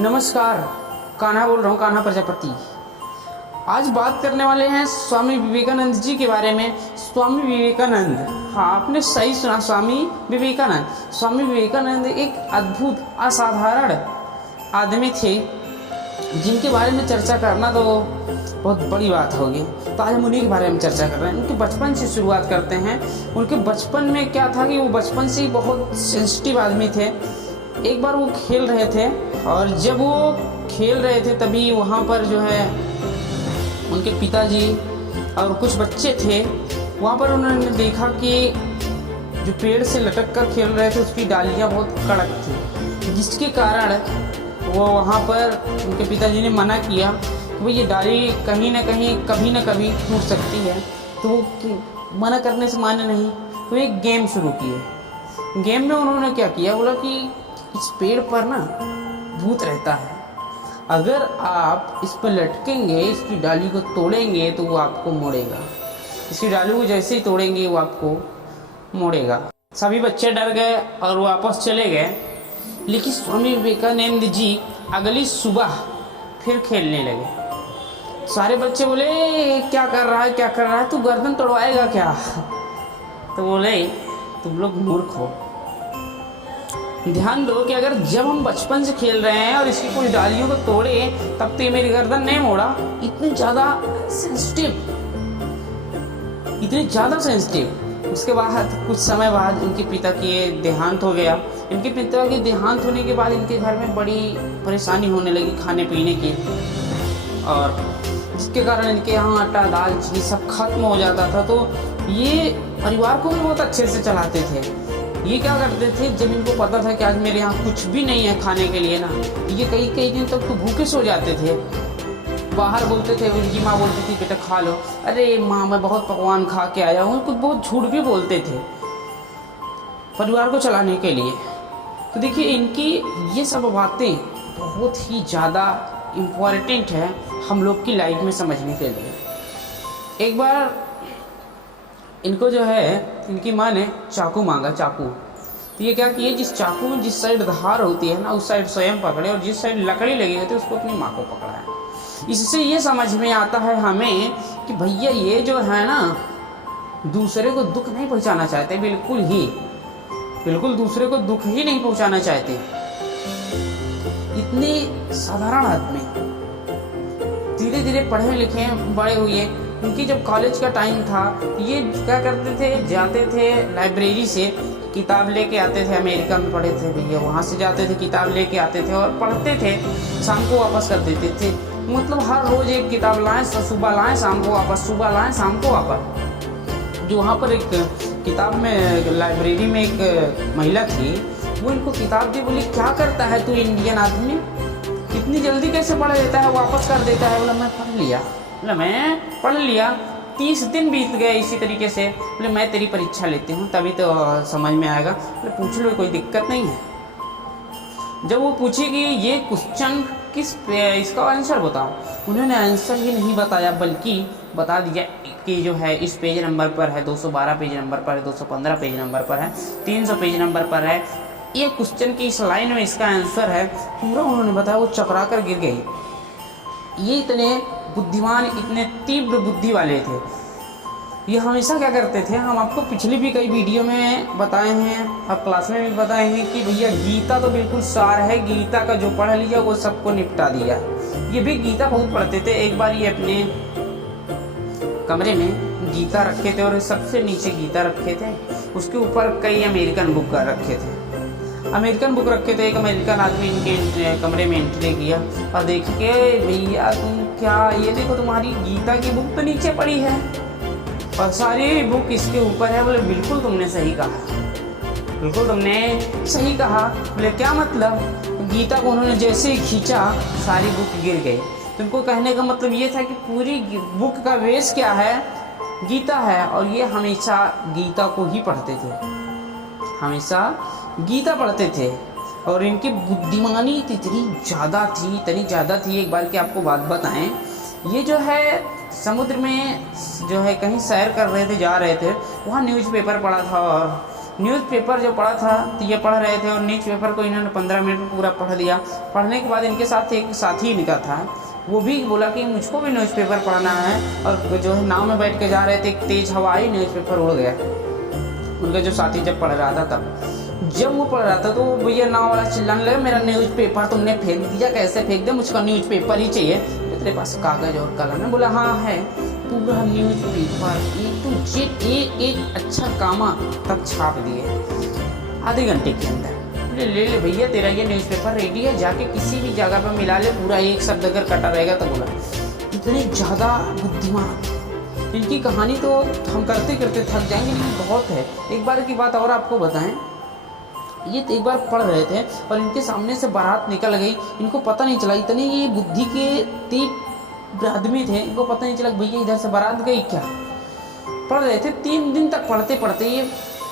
नमस्कार, कान्हा बोल रहा हूँ, कान्हा प्रजापति। आज बात करने वाले हैं स्वामी विवेकानंद जी के बारे में। स्वामी विवेकानंद, हाँ आपने सही सुना, स्वामी विवेकानंद। स्वामी विवेकानंद एक अद्भुत असाधारण आदमी थे जिनके बारे में चर्चा करना तो बहुत बड़ी बात होगी। तो आज हम उन्हीं के बारे में चर्चा कर रहे हैं। उनके बचपन से शुरुआत करते हैं। उनके बचपन में क्या था कि वो बचपन से ही बहुत सेंसिटिव आदमी थे। एक बार वो खेल रहे थे और जब वो खेल रहे थे तभी वहाँ पर जो है उनके पिताजी और कुछ बच्चे थे। वहाँ पर उन्होंने देखा कि जो पेड़ से लटक कर खेल रहे थे उसकी डालियाँ बहुत कड़क थी, जिसके कारण वो वहाँ पर उनके पिताजी ने मना किया कि भाई ये डाली कहीं ना कहीं कभी ना कभी टूट सकती है। तो वो मना करने से माने नहीं, तो एक गेम शुरू किए। गेम में उन्होंने क्या किया, बोला कि इस पेड़ पर ना भूत रहता है, अगर आप इस पर लटकेंगे, इसकी डाली को तोड़ेंगे तो वो आपको मोड़ेगा। इसकी डाली को जैसे ही तोड़ेंगे वो आपको मोड़ेगा। सभी बच्चे डर गए और वापस चले गए। लेकिन स्वामी विवेकानंद जी अगली सुबह फिर खेलने लगे। सारे बच्चे बोले क्या कर रहा है, क्या कर रहा है, तू गर्दन तोड़वाएगा क्या? तो बोले तुम लोग मूर्ख हो। ध्यान दो कि अगर जब हम बचपन से खेल रहे हैं और इसकी कुछ डालियों को तोड़े तब तो ये मेरी गर्दन नहीं मोड़ा। इतनी ज़्यादा सेंसिटिव। उसके बाद कुछ समय बाद इनके पिता की देहांत हो गया। इनके पिता के देहांत होने के बाद इनके घर में बड़ी परेशानी होने लगी खाने पीने की, और जिसके कारण इनके यहाँ आटा दाल चीनी सब खत्म हो जाता था। तो ये परिवार को भी बहुत अच्छे से चलाते थे। ये क्या करते थे, जब इनको पता था कि आज मेरे यहाँ कुछ भी नहीं है खाने के लिए ना, ये कई दिन तक तो भूखे सो जाते थे। बाहर बोलते थे, उनकी माँ बोलती थी बेटा खा लो, अरे माँ मैं बहुत पकवान खा के आया हूँ। कुछ बहुत झूठ भी बोलते थे परिवार को चलाने के लिए। तो देखिए इनकी ये सब बातें बहुत ही ज़्यादा इम्पॉर्टेंट है हम लोग की लाइफ में समझने के लिए। एक बार इनको जो है इनकी माँ ने चाकू मांगा, चाकू। तो ये क्या किए, जिस चाकू में जिस साइड धार होती है ना उस साइड स्वयं पकड़े, और जिस साइड लकड़ी लगी होती है उसको अपनी माँ को पकड़ाए। इससे ये समझ में आता है हमें कि भैया ये जो है ना दूसरे को दुख नहीं पहुंचाना चाहते, बिल्कुल दूसरे को दुख ही नहीं पहुंचाना चाहते। इतने साधारण आदमी धीरे धीरे पढ़े लिखे बड़े हुए। उनकी जब कॉलेज का टाइम था ये क्या करते थे, जाते थे लाइब्रेरी से किताब लेके आते थे। अमेरिका में पढ़े थे भैया, वहाँ से जाते थे किताब लेके आते थे और पढ़ते थे, शाम को वापस कर देते थे। मतलब हर रोज़ एक किताब लाएं, सुबह लाएं शाम को वापस, सुबह लाएं शाम को वापस। जो वहाँ पर एक किताब में लाइब्रेरी में एक महिला थी, वो इनको किताब दी, बोली क्या करता है तू इंडियन आदमी, इतनी जल्दी कैसे पढ़ लेता है, वापस कर देता है। बोला मैं पढ़ लिया 30 दिन बीत गए इसी तरीके से। बोले मैं तेरी परीक्षा लेती हूँ तभी तो समझ में आएगा। बोले पूछ लो, कोई दिक्कत नहीं है। जब वो पूछी कि ये क्वेश्चन इसका आंसर बताओ, उन्होंने आंसर ही नहीं बताया बल्कि बता दिया कि जो है इस पेज नंबर पर है, 212 पेज नंबर पर है, 215 पेज नंबर पर है, 300 पेज नंबर पर है, ये क्वेश्चन की इस लाइन में इसका आंसर है। पूरा उन्होंने बताया। वो चकरा कर गिर गई। ये इतने बुद्धिमान, इतने तीव्र बुद्धि वाले थे। ये हमेशा क्या करते थे, हम आपको पिछली भी कई वीडियो में बताए हैं और क्लास में भी बताए हैं कि भैया गीता तो बिल्कुल सार है, गीता का जो पढ़ लिया वो सबको निपटा दिया। ये भी गीता बहुत पढ़ते थे। एक बार ये अपने कमरे में गीता रखे थे और सबसे नीचे गीता रखे थे, उसके ऊपर कई अमेरिकन बुक रखे थे। एक अमेरिकन आदमी इनके कमरे में एंट्री किया और देख के, भैया तुम क्या, ये देखो तुम्हारी गीता की बुक तो नीचे पड़ी है और सारी बुक इसके ऊपर है। बोले बिल्कुल तुमने सही कहा। बोले क्या मतलब? गीता को उन्होंने जैसे ही खींचा सारी बुक गिर गई। तुमको कहने का मतलब ये था कि पूरी बुक का बेस क्या है, गीता है, और ये हमेशा गीता को ही पढ़ते थे। और इनकी बुद्धिमानी इतनी ज़्यादा थी। एक बार की आपको बात बताएं, ये जो है समुद्र में जो है कहीं सैर कर रहे थे, जा रहे थे, वहाँ न्यूज़पेपर पढ़ा था और न्यूज़पेपर जो पढ़ा था तो ये पढ़ रहे थे और न्यूज़पेपर को इन्होंने 15 मिनट में पूरा पढ़ दिया। पढ़ने के बाद इनके साथ एक साथी इनका था, वो भी बोला कि मुझको भी न्यूज़पेपर पढ़ना है, और जो है नाव में बैठ के जा रहे थे, एक तेज़ हवा आई, न्यूज़पेपर उड़ गया। उनका जो साथी जब पढ़ रहा था, तब जब वो पढ़ रहा था तो भैया नाव वाला चिल्लाने लगा, मेरा न्यूज़पेपर तुमने फेंक दिया, कैसे फेंक दिया, मुझको न्यूज़पेपर ही चाहिए, तेरे पास कागज़ और कलम है? बोला हाँ है। पूरा न्यूज़पेपर A to Z एक अच्छा कामा तक छाप दिए आधे घंटे के अंदर। बोले ले ले भैया, तेरा ये न्यूज़पेपर रेडी है, जाके किसी भी जगह पर मिला ले, पूरा एक शब्द अगर कटा रहेगा तो। बोला इतने ज़्यादा बुद्धिमान, इनकी कहानी तो हम करते करते थक जाएंगे, लेकिन बहुत है। एक बार की बात और आपको बताएं, ये एक बार पढ़ रहे थे और इनके सामने से बारात निकल गई, इनको पता नहीं चला, इतने ये बुद्धि के तेज आदमी थे, इनको पता नहीं चला भैया इधर से बारात गई क्या। पढ़ रहे थे 3 दिन तक, पढ़ते पढ़ते ये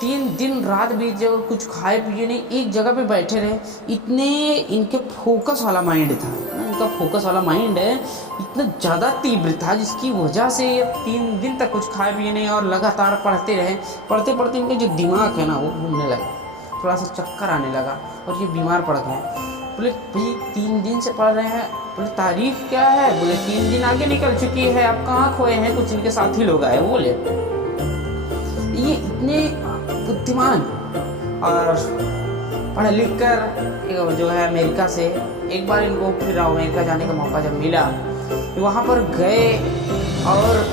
3 दिन रात बीत जाए, कुछ खाए पिए नहीं, एक जगह पे बैठे रहे। इतने इनके फोकस वाला माइंड था, इनका फोकस वाला माइंड है, इतना ज़्यादा तीव्र था, जिसकी वजह से ये 3 दिन तक कुछ खाए पिए नहीं और लगातार पढ़ते रहे। पढ़ते पढ़ते इनका जो दिमाग है ना, वो घूमने लगा, थोड़ा सा चक्कर आने लगा और ये बीमार पड़ गए। बोले भाई 3 दिन से पढ़ रहे हैं। बोले तारीफ क्या है? बोले 3 दिन आगे निकल चुकी है, आप कहाँ खोए हैं? कुछ इनके साथी लोग आए, बोले ये इतने बुद्धिमान और पढ़ लिख कर जो है अमेरिका से, एक बार इनको फिर अमेरिका जाने का मौका जब मिला, वहाँ पर गए और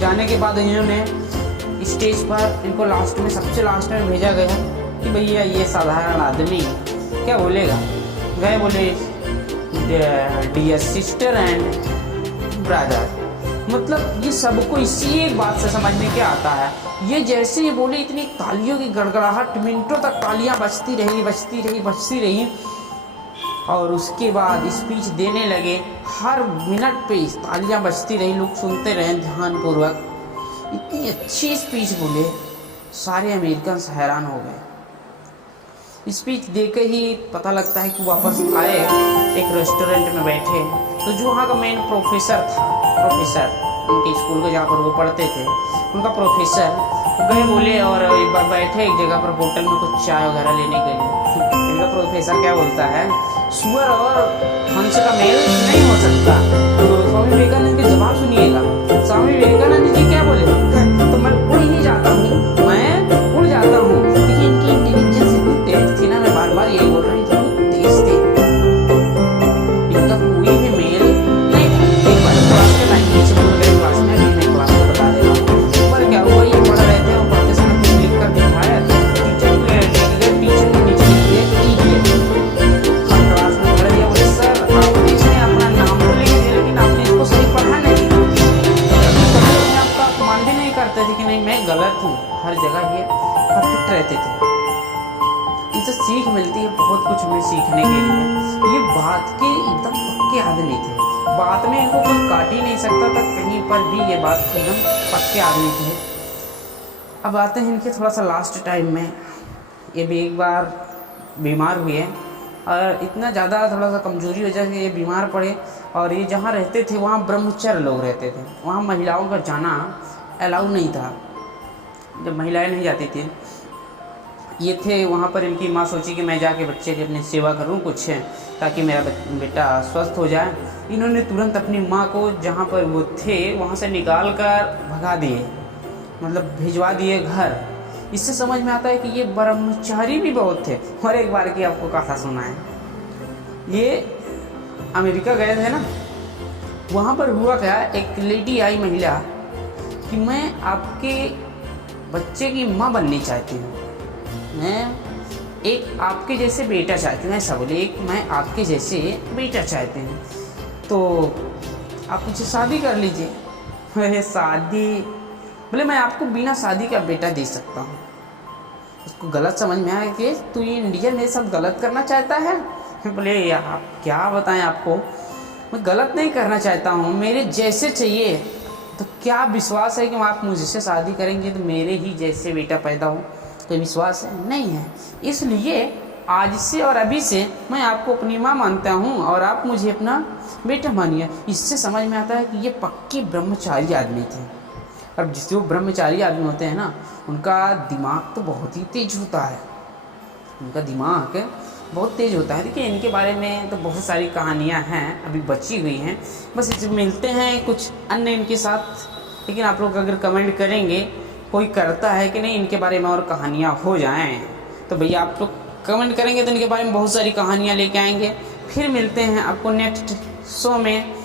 जाने के बाद इन्होंने स्टेज पर इनको लास्ट में, सबसे लास्ट में भेजा गया कि भैया ये साधारण आदमी क्या बोलेगा। गए, बोले डियर सिस्टर एंड ब्रदर, मतलब ये सबको इसी एक बात से समझ में क्या आता है। ये जैसे ये बोले, इतनी तालियों की गड़गड़ाहट, मिनटों तक तालियां बजती रही, और उसके बाद स्पीच देने लगे। हर मिनट पे तालियां बजती रही, लोग सुनते रहे ध्यानपूर्वक। इतनी अच्छी स्पीच बोले, सारे अमेरिकन हैरान हो गए। स्पीच देके ही पता लगता है कि वापस आए, एक रेस्टोरेंट में बैठे, तो जो वहाँ का मेन प्रोफेसर उनके स्कूल के जहाँ पर वो पढ़ते थे, उनका प्रोफेसर गए, बोले और एक बार बैठे एक जगह पर होटल में कुछ चाय वगैरह लेने के लिए। इनका प्रोफेसर क्या बोलता है, सुअर और हंस का मेल नहीं हो सकता। तो स्वामी विवेकानंद के जवाब सुनिएगा। स्वामी विवेकानंद जी क्या बोले, तो मैं उड़ ही जाता हूँ, मैं उड़ जाता हूँ। देखिए इनकी इंटेलिजेंस इतनी तेज थी ना, मैं बार बार यही बोल रही थी, तेज थे। इनका कोई भी मेल नहीं था। एक बार क्लास के टाइम पीछे भूल गए, क्लास में भी मैं क्लास को बता दे रहा हूँ। पर क्या हुआ, ये पढ़ रहे थे और पढ़ते समय कुछ लिख कर दिखाया, टीचर को नीचे क्लास में पढ़ दिया। बोले सर आपने इसमें अपना नाम तो लिख दिया, लेकिन आपने इसको सही पढ़ा नहीं। आपका अपमान भी नहीं करते थे कि नहीं मैं गलत हूँ, हर जगह ये परफेक्ट रहते थे। इनसे सीख मिलती है बहुत कुछ हमें सीखने के लिए। ये बात के एकदम पक्के आदमी थे, बात में इनको कोई काट ही नहीं सकता था कहीं पर भी, ये बात एकदम पक्के आदमी थे। अब आते हैं इनके थोड़ा सा लास्ट टाइम में। ये भी एक बार बीमार हुए और इतना ज़्यादा थोड़ा सा कमजोरी हो जाए कि ये बीमार पड़े। और ये जहाँ रहते थे वहाँ ब्रह्मचर्य लोग रहते थे, वहाँ महिलाओं का जाना अलाउ नहीं था, जब महिलाएं नहीं जाती थी। ये थे वहाँ पर, इनकी माँ सोची कि मैं जाके बच्चे की अपनी सेवा करूँ कुछ, ताकि मेरा बेटा स्वस्थ हो जाए। इन्होंने तुरंत अपनी माँ को जहाँ पर वो थे वहाँ से निकाल कर भगा दिए, मतलब भिजवा दिए घर। इससे समझ में आता है कि ये ब्रह्मचारी भी बहुत थे। और एक बार की आपको कथा सुना है, ये अमेरिका गए थे ना, वहाँ पर हुआ क्या, एक लेडी आई महिला कि मैं आपके बच्चे की माँ बननी चाहती हूँ, मैं एक आपके जैसे बेटा चाहती हूँ, ऐसा बोले, एक मैं आपके जैसे बेटा चाहती हूँ, तो आप मुझे शादी कर लीजिए। अरे शादी, बोले मैं आपको बिना शादी का बेटा दे सकता हूँ। उसको गलत समझ में आया कि तू ये इंडियन मेरे साथ गलत करना चाहता है। बोले आप क्या बताएं आपको, मैं गलत नहीं करना चाहता हूँ, मेरे जैसे चाहिए। तो क्या विश्वास है कि आप मुझसे शादी करेंगे तो मेरे ही जैसे बेटा पैदा हो? कोई विश्वास है? नहीं है। इसलिए आज से और अभी से मैं आपको अपनी माँ मानता हूँ और आप मुझे अपना बेटा मानिए। इससे समझ में आता है कि ये पक्के ब्रह्मचारी आदमी थे। अब जो ब्रह्मचारी आदमी होते हैं ना, उनका दिमाग तो बहुत ही तेज होता है, उनका दिमाग बहुत तेज होता है। देखिए इनके बारे में तो बहुत सारी कहानियाँ हैं अभी बची हुई हैं, बस इस मिलते हैं कुछ अन्य इनके साथ। लेकिन आप लोग अगर कमेंट करेंगे, कोई करता है कि नहीं इनके बारे में और कहानियाँ हो जाएं, तो भैया आप लोग कमेंट करेंगे तो इनके बारे में बहुत सारी कहानियाँ लेके आएंगे। फिर मिलते हैं आपको नेक्स्ट शो में।